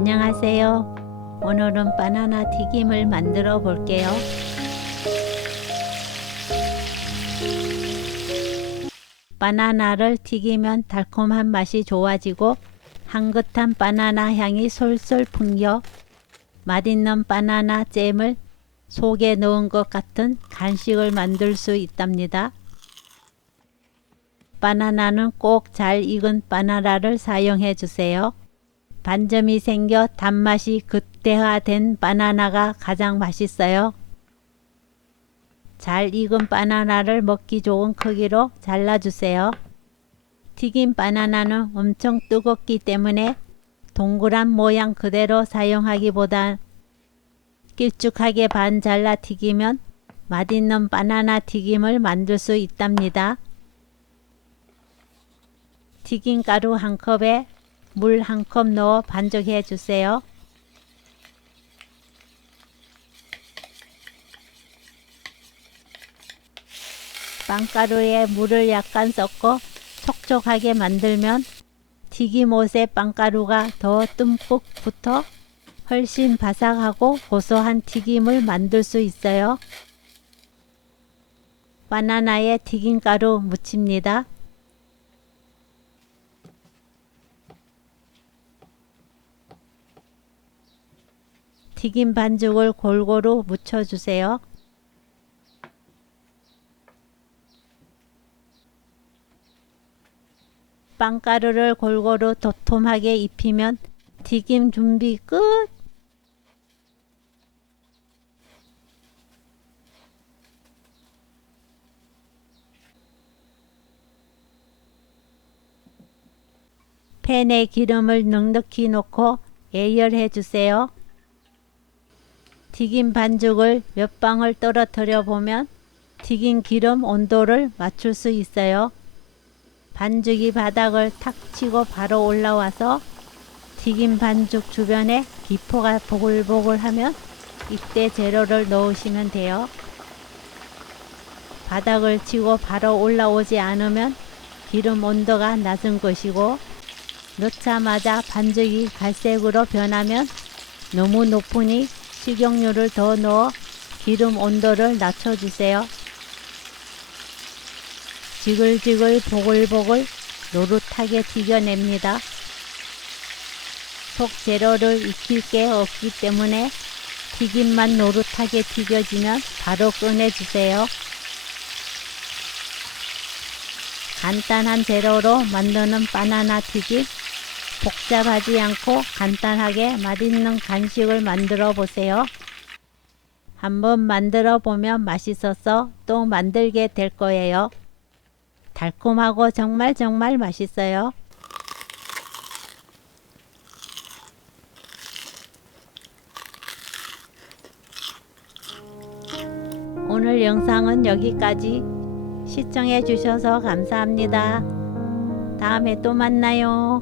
안녕하세요. 오늘은 바나나 튀김을 만들어 볼게요. 바나나를 튀기면 달콤한 맛이 좋아지고 향긋한 바나나 향이 솔솔 풍겨 맛있는 바나나 잼을 속에 넣은 것 같은 간식을 만들 수 있답니다. 바나나는 꼭 잘 익은 바나나를 사용해 주세요. 반점이 생겨 단맛이 극대화된 바나나가 가장 맛있어요. 잘 익은 바나나를 먹기 좋은 크기로 잘라주세요. 튀긴 바나나는 엄청 뜨겁기 때문에 동그란 모양 그대로 사용하기보단 길쭉하게 반 잘라 튀기면 맛있는 바나나 튀김을 만들 수 있답니다. 튀김 가루 한 컵에 물 한 컵 넣어 반죽해 주세요. 빵가루에 물을 약간 섞어 촉촉하게 만들면 튀김옷에 빵가루가 더 듬뿍 붙어 훨씬 바삭하고 고소한 튀김을 만들 수 있어요. 바나나에 튀김가루 묻힙니다. 튀김 반죽을 골고루 묻혀주세요. 빵가루를 골고루 도톰하게 입히면 튀김 준비 끝! 팬에 기름을 넉넉히 놓고 예열해 주세요. 튀김 반죽을 몇 방울 떨어뜨려 보면 튀긴 기름 온도를 맞출 수 있어요. 반죽이 바닥을 탁 치고 바로 올라와서 튀김 반죽 주변에 기포가 보글보글하면 이때 재료를 넣으시면 돼요. 바닥을 치고 바로 올라오지 않으면 기름 온도가 낮은 것이고 넣자마자 반죽이 갈색으로 변하면 너무 높으니 식용유를 더 넣어 기름 온도를 낮춰주세요. 지글지글 보글보글 노릇하게 튀겨냅니다. 속 재료를 익힐 게 없기 때문에 튀김만 노릇하게 튀겨지면 바로 꺼내주세요. 간단한 재료로 만드는 바나나 튀김, 복잡하지 않고 간단하게 맛있는 간식을 만들어 보세요. 한번 만들어 보면 맛있어서 또 만들게 될 거예요. 달콤하고 정말 맛있어요. 오늘 영상은 여기까지. 시청해 주셔서 감사합니다. 다음에 또 만나요.